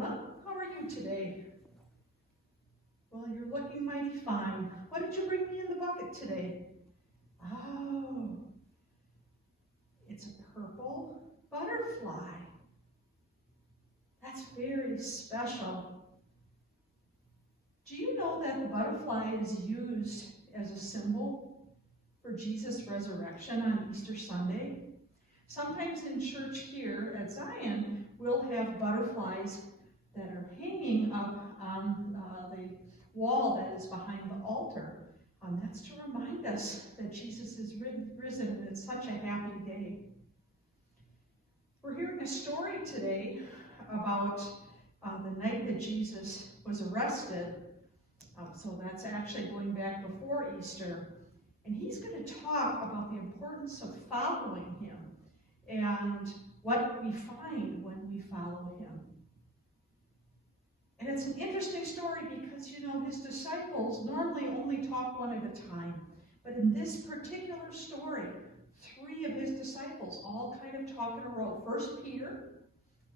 Rona. How are you today? Well, you're looking mighty fine. What did you bring me in the bucket today? Oh, it's a purple butterfly. That's very special. Do you know that the butterfly is used as a symbol for Jesus' resurrection on Easter Sunday? Sometimes in church here at Zion, we'll have butterflies that are hanging up on the wall that is behind the altar. That's to remind us that Jesus is risen, and it's such a happy day. We're hearing a story today about the night that Jesus was arrested. So that's actually going back before Easter. And he's going to talk about the importance of following him and what we find when we follow him. And it's an interesting story because, you know, his disciples normally only talk one at a time. But in this particular story, 3 of his disciples all kind of talk in a row. First Peter,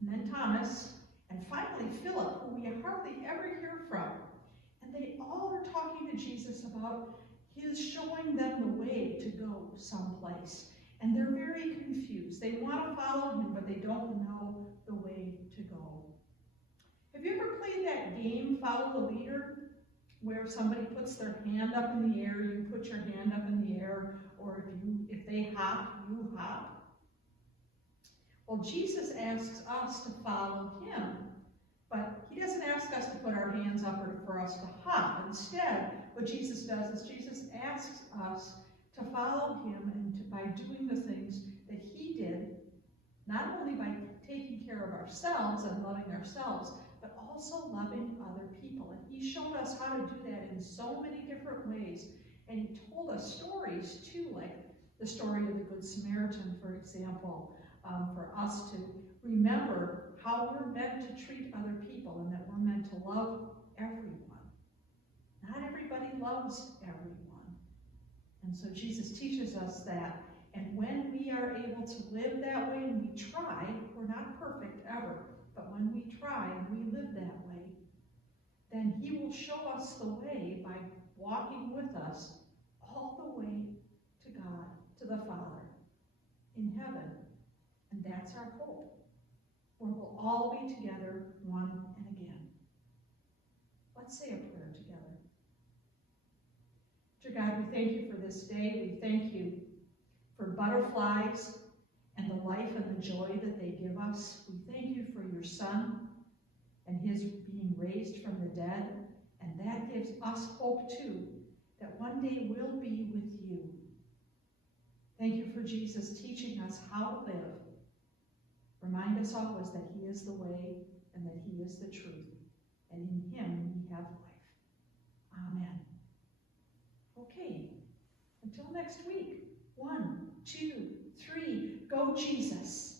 and then Thomas, and finally Philip, who we hardly ever hear from. And they all are talking to Jesus about his showing them the way to go someplace. And they're very confused. They want to follow him, but they don't know the way to go. Have you ever played that game, Follow the Leader, where somebody puts their hand up in the air, you put your hand up in the air, or if they hop, you hop? Well, Jesus asks us to follow him, but he doesn't ask us to put our hands up or for us to hop. Instead, what Jesus does is Jesus asks us to follow him and by doing the things that he did, not only by taking care of ourselves and loving ourselves, but also loving other people. And he showed us how to do that in so many different ways. And he told us stories too, like the story of the Good Samaritan, for example, for us to remember how we're meant to treat other people and that we're meant to love everyone. Not everybody loves everyone. And so Jesus teaches us that. And when we are able to live that way, and we try, we're not perfect ever, but when we try and we live that way, then he will show us the way by walking with us all the way to God, to the Father in heaven. And that's our hope, where we'll all be together one and again. Let's say a prayer together. Dear God, we thank you for this day. We thank you for butterflies and the life and the joy that they give us. We thank you for your Son and his being raised from the dead. And that gives us hope too, that one day we'll be with you. Thank you for Jesus teaching us how to live. Remind us always that he is the way and that he is the truth. And in him we have life. Amen. Okay, until next week. 1, 2, 3, go Jesus.